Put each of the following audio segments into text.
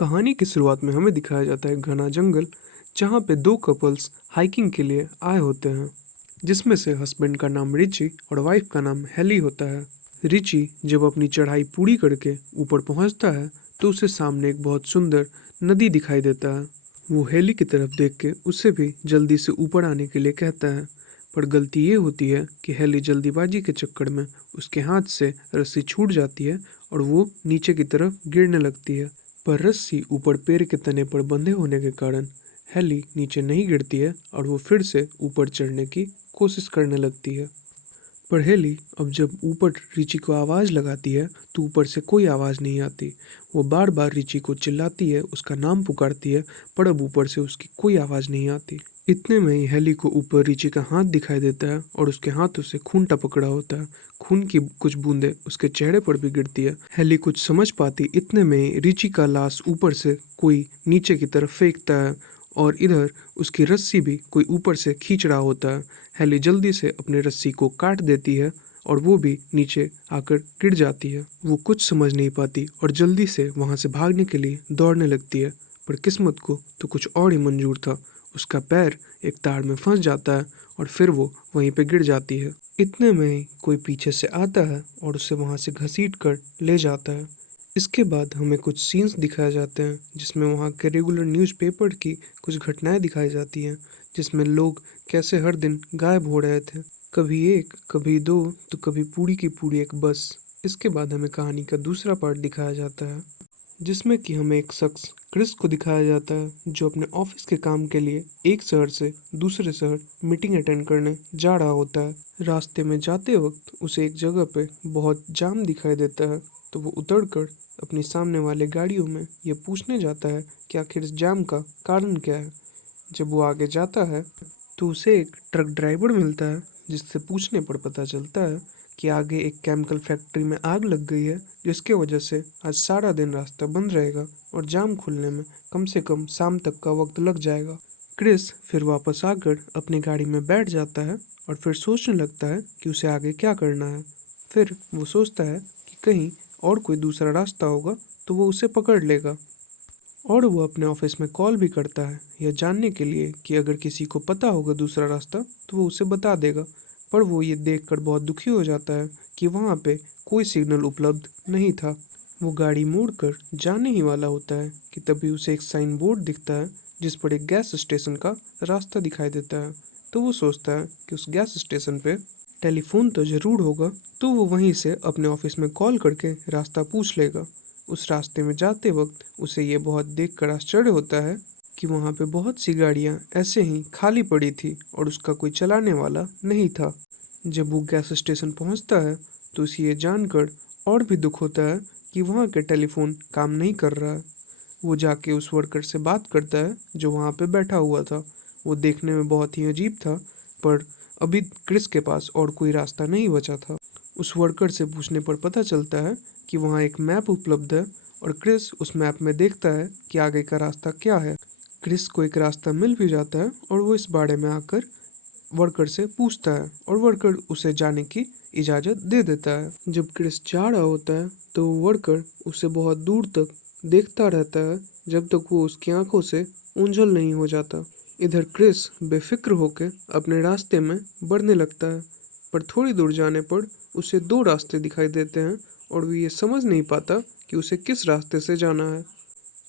कहानी की शुरुआत में हमें दिखाया जाता है घना जंगल जहाँ पे दो कपल्स हाइकिंग के लिए आए होते हैं, जिसमें से हस्बैंड का नाम रिची और वाइफ का नाम हेली होता है। रिची जब अपनी चढ़ाई पूरी करके ऊपर पहुँचता है तो उसे सामने एक बहुत सुंदर नदी दिखाई देता है। वो हेली की तरफ देख के उसे भी जल्दी से ऊपर आने के लिए कहता है, पर गलती ये होती है कि हेली जल्दीबाजी के चक्कर में उसके हाथ से रस्सी छूट जाती है और वो नीचे की तरफ गिरने लगती है। पर रस्सी ऊपर पेड़ के तने पर बंधे होने के कारण हेली नीचे नहीं गिरती है और वो फिर से ऊपर चढ़ने की कोशिश करने लगती है। पर हेली अब जब ऊपर रिची को आवाज़ लगाती है तो ऊपर से कोई आवाज़ नहीं आती। वो बार बार रिची को चिल्लाती है, उसका नाम पुकारती है, पर अब ऊपर से उसकी कोई आवाज़ नहीं आती। इतने में ही हेली को ऊपर रिची का हाथ दिखाई देता है और उसके हाथों से खून टपक रहा होता है। खून की कुछ बूंदें उसके चेहरे पर भी गिरती है। हेली कुछ समझ पाती इतने में ही रिची का लाश ऊपर से कोई नीचे की तरफ फेंकता है और इधर उसकी रस्सी भी कोई ऊपर से खींच रहा होता है। हेली जल्दी से अपनी रस्सी को काट देती है और वो भी नीचे आकर गिर जाती है। वो कुछ समझ नहीं पाती और जल्दी से वहाँ से भागने के लिए दौड़ने लगती है, पर किस्मत को तो कुछ और ही मंजूर था। उसका पैर एक तार में फंस जाता है और फिर वो वहीं पे गिर जाती है। इतने में ही कोई पीछे से आता है और उसे वहाँ से घसीट कर ले जाता है। इसके बाद हमें कुछ सीन्स दिखाए जाते हैं जिसमें वहाँ के रेगुलर न्यूज़पेपर की कुछ घटनाएं दिखाई जाती हैं, जिसमें लोग कैसे हर दिन गायब हो रहे थे, कभी एक, कभी दो, तो कभी पूरी की पूरी एक बस। इसके बाद हमें कहानी का दूसरा पार्ट दिखाया जाता है जिसमें कि हमें एक शख्स क्रिस को दिखाया जाता है जो अपने ऑफिस के काम के लिए एक शहर से दूसरे शहर मीटिंग अटेंड करने जा रहा होता है। रास्ते में जाते वक्त उसे एक जगह पे बहुत जाम दिखाई देता है, तो वो उतरकर अपनी सामने वाले गाड़ियों में ये पूछने जाता है कि आखिर इस जाम का कारण क्या है। जब वो आगे जाता है तो उसे एक ट्रक ड्राइवर मिलता है जिससे पूछने पर पता चलता है कि आगे एक केमिकल फैक्ट्री में आग लग गई है, जिसके वजह से आज सारा दिन रास्ता बंद रहेगा और जाम खुलने में कम से कम शाम तक का वक्त लग जाएगा। क्रिस फिर वापस आकर अपनी गाड़ी में बैठ जाता है और फिर सोचने लगता है कि उसे आगे क्या करना है। फिर वो सोचता है कि कहीं और कोई दूसरा रास्ता होगा तो वो उसे पकड़ लेगा और वो अपने ऑफिस में कॉल भी करता है यह जानने के लिए कि अगर किसी को पता होगा दूसरा रास्ता तो वो उसे बता देगा। पर वो ये देखकर बहुत दुखी हो जाता है कि वहाँ पे कोई सिग्नल उपलब्ध नहीं था। वो गाड़ी मोड़कर जाने ही वाला होता है कि तभी उसे एक साइन बोर्ड दिखता है जिस पर एक गैस स्टेशन का रास्ता दिखाई देता है। तो वो सोचता है कि उस गैस स्टेशन पे टेलीफोन तो ज़रूर होगा, तो वो वहीं से अपने ऑफिस में कॉल करके रास्ता पूछ लेगा। उस रास्ते में जाते वक्त उसे ये बहुत देखकर आश्चर्य होता है कि वहाँ पे बहुत सी गाड़ियाँ ऐसे ही खाली पड़ी थी और उसका कोई चलाने वाला नहीं था। जब वो गैस स्टेशन पहुँचता है तो उसे ये जानकर और भी दुख होता है कि वहाँ के टेलीफोन काम नहीं कर रहा है। वो जाके उस वर्कर से बात करता है जो वहाँ पे बैठा हुआ था। वो देखने में बहुत ही अजीब था, पर अभी क्रिस के पास और कोई रास्ता नहीं बचा था। उस वर्कर से पूछने पर पता चलता है कि वहाँ एक मैप उपलब्ध है और क्रिस उस मैप में देखता है कि आगे का रास्ता क्या है। क्रिस को एक रास्ता मिल भी जाता है और वो इस बारे में आकर वर्कर से पूछता है और वर्कर उसे जाने की इजाज़त दे देता है। जब क्रिस जा रहा होता है तो वर्कर उसे बहुत दूर तक देखता रहता है जब तक वो उसकी आंखों से ओंझल नहीं हो जाता। इधर क्रिस बेफिक्र होकर अपने रास्ते में बढ़ने लगता है, पर थोड़ी दूर जाने पर उसे दो रास्ते दिखाई देते हैं और वो ये समझ नहीं पाता कि उसे किस रास्ते से जाना है।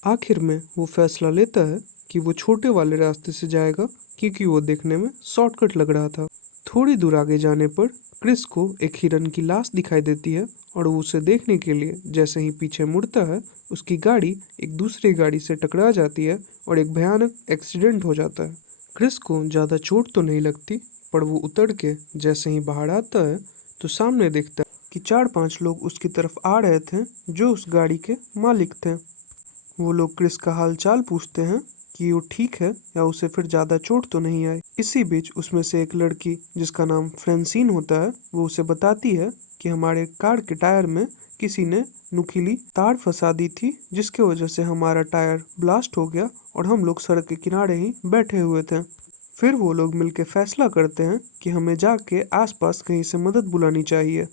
आखिर में वो फैसला लेता है कि वो छोटे वाले रास्ते से जाएगा क्योंकि वो देखने में शॉर्टकट लग रहा था। थोड़ी दूर आगे जाने पर क्रिस को एक हिरन की लाश दिखाई देती है और वो उसे देखने के लिए जैसे ही पीछे मुड़ता है उसकी गाड़ी एक दूसरी गाड़ी से टकरा जाती है और एक भयानक एक्सीडेंट हो जाता है। क्रिस को ज़्यादा चोट तो नहीं लगती, पर वो उतर के जैसे ही बाहर आता है तो सामने देखता है कि 4-5 लोग उसकी तरफ आ रहे थे जो उस गाड़ी के मालिक थे। वो लोग क्रिस का हाल चाल पूछते हैं कि वो ठीक है या उसे फिर ज़्यादा चोट तो नहीं आई। इसी बीच उसमें से एक लड़की जिसका नाम फ्रेंसिन होता है वो उसे बताती है कि हमारे कार के टायर में किसी ने नुकीली तार फंसा दी थी जिसकी वजह से हमारा टायर ब्लास्ट हो गया और हम लोग सड़क के किनारे ही बैठे हुए थे। फिर वो लोग मिलकर फैसला करते हैं कि हमें जाके आसपास कहीं से मदद बुलानी चाहिए।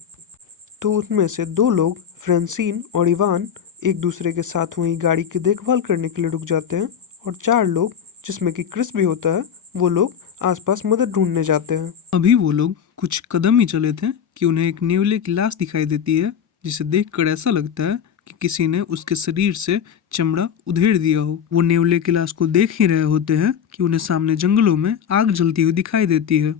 तो उनमें से दो लोग, फ्रांसीन और इवान, एक दूसरे के साथ वहीं गाड़ी की देखभाल करने के लिए रुक जाते हैं, और चार लोग, जिसमें कि क्रिस भी होता है, वो लोग आसपास मदद ढूंढने जाते हैं। अभी वो लोग कुछ कदम ही चले थे कि उन्हें एक नेवले की लाश दिखाई देती है, जिसे देखकर ऐसा लगता है कि किसी ने उसके शरीर से चमड़ा उधेड़ दिया हो। वो नेवले की लाश को देख ही रहे होते हैं कि उन्हें सामने जंगलों में आग जलती हुई दिखाई देती है।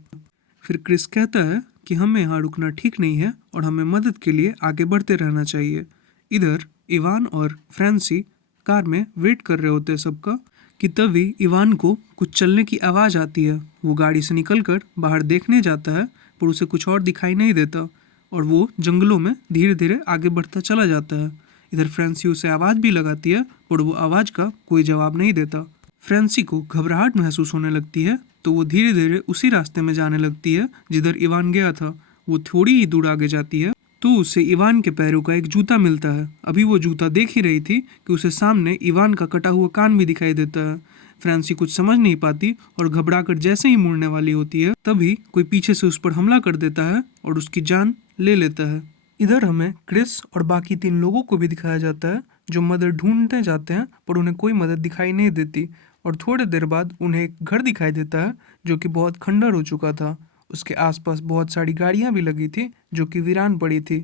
फिर क्रिस कहता है कि हमें यहाँ रुकना ठीक नहीं है और हमें मदद के लिए आगे बढ़ते रहना चाहिए। इधर इवान और फ्रांसी कार में वेट कर रहे होते हैं सबका, कि तभी इवान को कुछ चलने की आवाज़ आती है। वो गाड़ी से निकलकर बाहर देखने जाता है, पर उसे कुछ और दिखाई नहीं देता और वो जंगलों में धीरे धीरे आगे बढ़ता चला जाता है। इधर फ्रांसी उसे आवाज़ भी लगाती है, पर वो आवाज़ का कोई जवाब नहीं देता। फ्रांसी को घबराहट महसूस होने लगती है, तो वो धीरे धीरे उसी रास्ते में जाने लगती है जिधर इवान गया था। वो थोड़ी ही दूर आगे जाती है तो उसे इवान के पैरों का एक जूता मिलता है। अभी वो जूता देख ही रही थी कि उसे सामने इवान का कटा हुआ कान भी दिखाई देता है। फ्रांसी कुछ समझ नहीं पाती और घबराकर जैसे ही मुड़ने वाली होती है, तभी कोई पीछे से उस पर हमला कर देता है और उसकी जान ले लेता है। इधर हमें क्रिस और बाकी तीन लोगों को भी दिखाया जाता है, जो मदद ढूंढने जाते हैं, पर उन्हें कोई मदद दिखाई नहीं देती। और थोड़ी देर बाद उन्हें एक घर दिखाई देता है जो कि बहुत खंडर हो चुका था। उसके आसपास बहुत सारी गाड़ियां भी लगी थी जो कि वीरान पड़ी थी,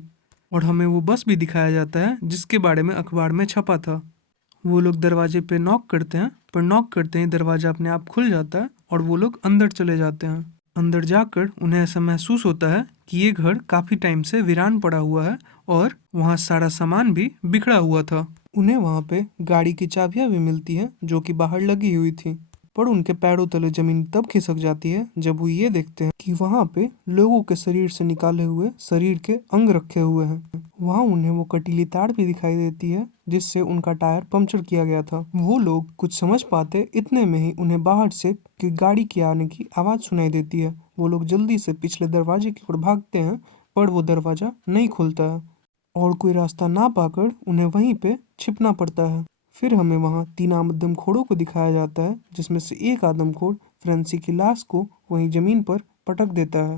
और हमें वो बस भी दिखाया जाता है जिसके बारे में अखबार में छपा था। वो लोग दरवाजे पे नॉक करते हैं, पर नॉक करते ही दरवाजा अपने आप खुल जाता है और वो लोग अंदर चले जाते हैं। अंदर जाकर उन्हें ऐसा महसूस होता है कि ये घर काफी टाइम से वीरान पड़ा हुआ है और वहाँ सारा सामान भी बिखरा हुआ था। उन्हें वहाँ पे गाड़ी की चाबियां भी मिलती हैं जो कि बाहर लगी हुई थी, पर उनके पैरों तले जमीन तब खिसक जाती है जब वो ये देखते हैं कि वहाँ पे लोगों के शरीर से निकाले हुए शरीर के अंग रखे हुए हैं। वहाँ उन्हें वो कटीली तार भी दिखाई देती है जिससे उनका टायर पंक्चर किया गया था। वो लोग कुछ समझ पाते इतने में ही उन्हें बाहर से कि गाड़ी के आने की आवाज़ सुनाई देती है। वो लोग जल्दी से पिछले दरवाजे की ओर भागते हैं, पर वो दरवाजा नहीं खुलता है और कोई रास्ता ना पाकर उन्हें वहीं पे छिपना पड़ता है। फिर हमें वहाँ तीन आदमखोरों को दिखाया जाता है, जिसमें से एक आदमखोर फ्रांसी की लाश को वहीं जमीन पर पटक देता है।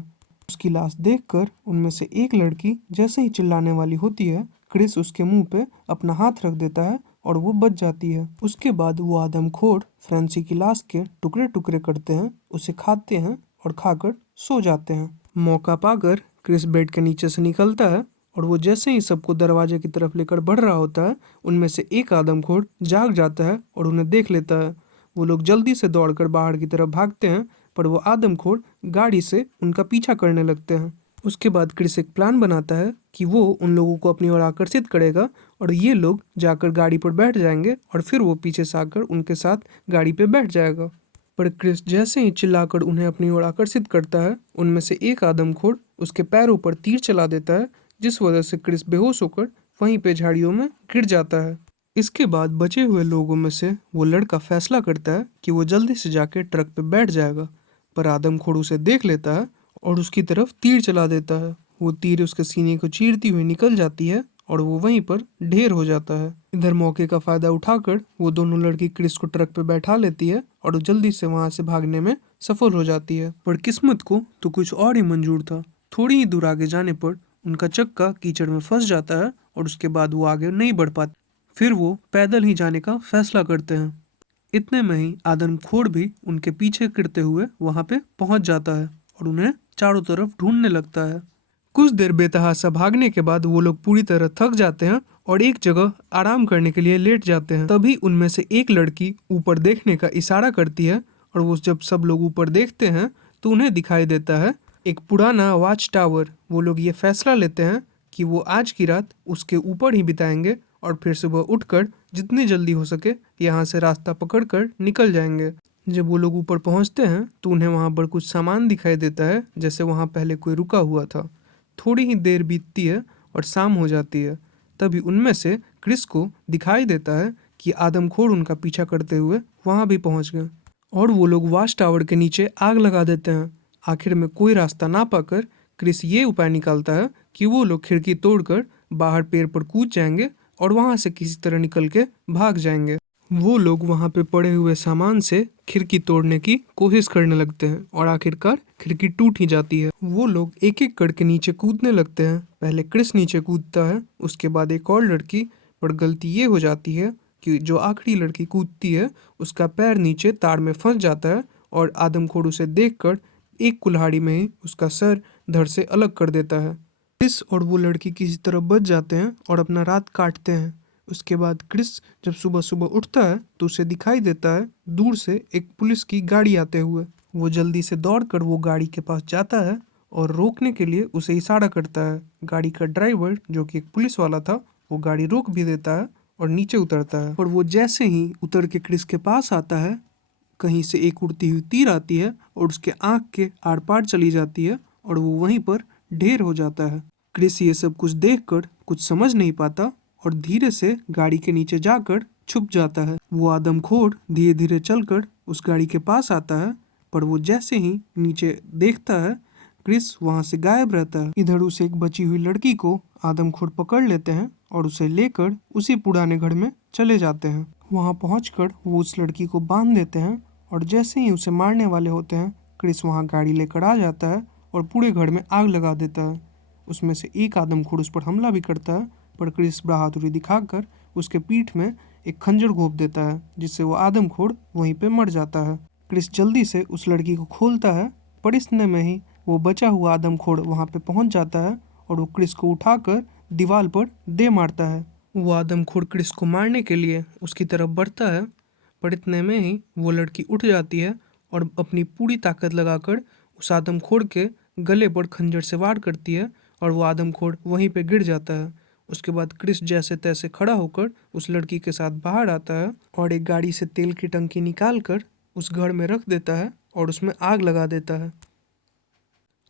उसकी लाश देखकर उनमें से एक लड़की जैसे ही चिल्लाने वाली होती है, क्रिस उसके मुंह पे अपना हाथ रख देता है और वो बच जाती है। उसके बाद वो आदमखोर फ्रांसी की लाश के टुकड़े टुकड़े करते हैं, उसे खाते हैं और खाकर सो जाते हैं। मौका पाकर क्रिस बेड के नीचे से निकलता है और वो जैसे ही सबको दरवाजे की तरफ लेकर बढ़ रहा होता है, उनमें से एक आदमखोर जाग जाता है और उन्हें देख लेता है। वो लोग जल्दी से दौड़कर बाहर की तरफ भागते हैं, पर वो आदमखोर गाड़ी से उनका पीछा करने लगते हैं। उसके बाद क्रिस एक प्लान बनाता है कि वो उन लोगों को अपनी ओर आकर्षित करेगा और ये लोग जाकर गाड़ी पर बैठ जाएंगे और फिर वो पीछे से आकर उनके साथ गाड़ी पे बैठ जाएगा। पर क्रिस जैसे ही चिल्लाकर उन्हें अपनी ओर आकर्षित करता है, उनमें से एक आदमखोर उसके पैरों पर तीर चला देता है, जिस वजह से क्रिस बेहोश होकर वहीं पे झाड़ियों में गिर जाता है। इसके बाद बचे हुए लोगों में से वो लड़का फैसला करता है कि वो जल्दी से जाके ट्रक पे बैठ जाएगा, पर आदमखोर उसे देख लेता है और उसकी तरफ तीर चला देता है। वो तीर उसके सीने को चीरती हुई निकल जाती है और वो वहीं पर ढेर हो जाता है। इधर मौके का फायदा उठाकर वो दोनों लड़की क्रिस को ट्रक पे बैठा लेती है और वो जल्दी से वहां से भागने में सफल हो जाती है। पर किस्मत को तो कुछ और ही मंजूर था। थोड़ी ही दूर आगे जाने पर उनका चक्का कीचड़ में फंस जाता है और उसके बाद वो आगे नहीं बढ़ पाते। फिर वो पैदल ही जाने का फैसला करते हैं। इतने में ही आदमखोर भी उनके पीछे करते हुए वहां पे पहुंच जाता है और उन्हें चारों तरफ ढूंढने लगता है। कुछ देर बेतहाशा भागने के बाद वो लोग पूरी तरह थक जाते हैं और एक जगह आराम करने के लिए लेट जाते हैं। तभी उनमें से एक लड़की ऊपर देखने का इशारा करती है और वो जब सब लोग ऊपर देखते हैं तो उन्हें दिखाई देता है एक पुराना वॉच टावर। वो लोग ये फैसला लेते हैं कि वो आज की रात उसके ऊपर ही बिताएंगे और फिर सुबह उठकर जितनी जल्दी हो सके यहाँ से रास्ता पकड़कर निकल जाएंगे। जब वो लोग ऊपर पहुँचते हैं तो उन्हें वहाँ पर कुछ सामान दिखाई देता है, जैसे वहाँ पहले कोई रुका हुआ था। थोड़ी ही देर बीतती है और शाम हो जाती है। तभी उनमें से क्रिस को दिखाई देता है कि आदमखोर उनका पीछा करते हुए वहाँ भी पहुँच गए और वो लोग वॉच टावर के नीचे आग लगा देते हैं। आखिर में कोई रास्ता ना पाकर क्रिस ये उपाय निकालता है कि वो लोग खिड़की तोड़कर बाहर पेड़ पर कूद जाएंगे और वहां से किसी तरह निकल के भाग जाएंगे। वो लोग वहां पे पड़े हुए सामान से खिड़की तोड़ने की कोशिश करने लगते हैं और आखिरकार खिड़की टूट ही जाती है। वो लोग एक एक करके नीचे कूदने लगते हैं। पहले क्रिस नीचे कूदता है, उसके बाद एक और लड़की। पर गलती ये हो जाती है कि जो आखिरी लड़की कूदती है उसका पैर नीचे तार में फंस जाता है और आदमखोर उसे देखकर एक कुल्हाड़ी में ही उसका सर धड़ से अलग कर देता है। क्रिस और वो लड़की किसी तरह बच जाते हैं और अपना रात काटते हैं। उसके बाद क्रिस जब सुबह सुबह उठता है तो उसे दिखाई देता है दूर से एक पुलिस की गाड़ी आते हुए। वो जल्दी से दौड़कर वो गाड़ी के पास जाता है और रोकने के लिए उसे इशारा करता है। गाड़ी का ड्राइवर जो कि एक पुलिस वाला था वो गाड़ी रोक भी देता है और नीचे उतरता है। और वो जैसे ही उतर के क्रिस के पास आता है, कहीं से एक उड़ती हुई तीर आती है और उसके आंख के आर पार चली जाती है और वो वहीं पर ढेर हो जाता है। क्रिस ये सब कुछ देखकर कुछ समझ नहीं पाता और धीरे से गाड़ी के नीचे जाकर छुप जाता है। वो आदमखोर धीरे धीरे चलकर उस गाड़ी के पास आता है, पर वो जैसे ही नीचे देखता है क्रिस वहां से गायब रहता है। इधर उसे एक बची हुई लड़की को आदमखोर पकड़ लेते हैं और उसे लेकर उसी पुराने घर में चले जाते हैं। वहां पहुंचकर वो उस लड़की को बांध देते हैं और जैसे ही उसे मारने वाले होते हैं क्रिस वहां गाड़ी लेकर आ जाता है और पूरे घर में आग लगा देता है। उसमें से एक आदमखोर उस पर हमला भी करता है, पर क्रिस बहादुरी दिखाकर उसके पीठ में एक खंजर घोंप देता है, जिससे वो आदमखोर वहीं पे मर जाता है। क्रिस जल्दी से उस लड़की को खोलता है, पर इतने में ही वो बचा हुआ आदमखोर वहां पे पहुंच जाता है और वो क्रिस को उठाकर दीवार पर दे मारता है। वो आदमखोर क्रिस को मारने के लिए उसकी तरफ बढ़ता है, पर इतने में ही वो लड़की उठ जाती है और अपनी पूरी ताकत लगाकर उस आदमखोर के गले पर खंजर से वार करती है और वो आदमखोर वहीं पे गिर जाता है। उसके बाद क्रिस जैसे तैसे खड़ा होकर उस लड़की के साथ बाहर आता है और एक गाड़ी से तेल की टंकी निकाल कर उस घर में रख देता है और उसमें आग लगा देता है।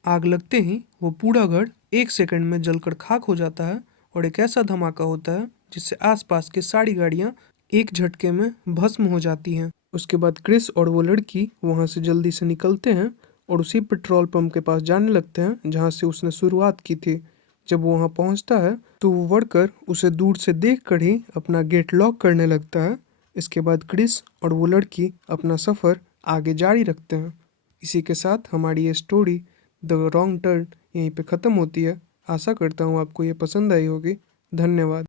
आग लगते ही वो पूरा घर एक सेकंड में जलकर खाक हो जाता है और एक ऐसा धमाका होता है जिससे आसपास की सारी गाड़ियां एक झटके में भस्म हो जाती हैं। उसके बाद क्रिस और वो लड़की वहां से जल्दी से निकलते हैं और उसी पेट्रोल पंप के पास जाने लगते हैं जहां से उसने शुरुआत की थी। जब वो वहां पहुंचता है तो वो वर्कर उसे दूर से देखकर ही अपना गेट लॉक करने लगता है। इसके बाद क्रिस और वो लड़की अपना सफ़र आगे जारी रखते हैं। इसी के साथ हमारी ये स्टोरी द रॉन्ग टर्न यहीं पे ख़त्म होती है। आशा करता हूँ आपको ये पसंद आई होगी। धन्यवाद।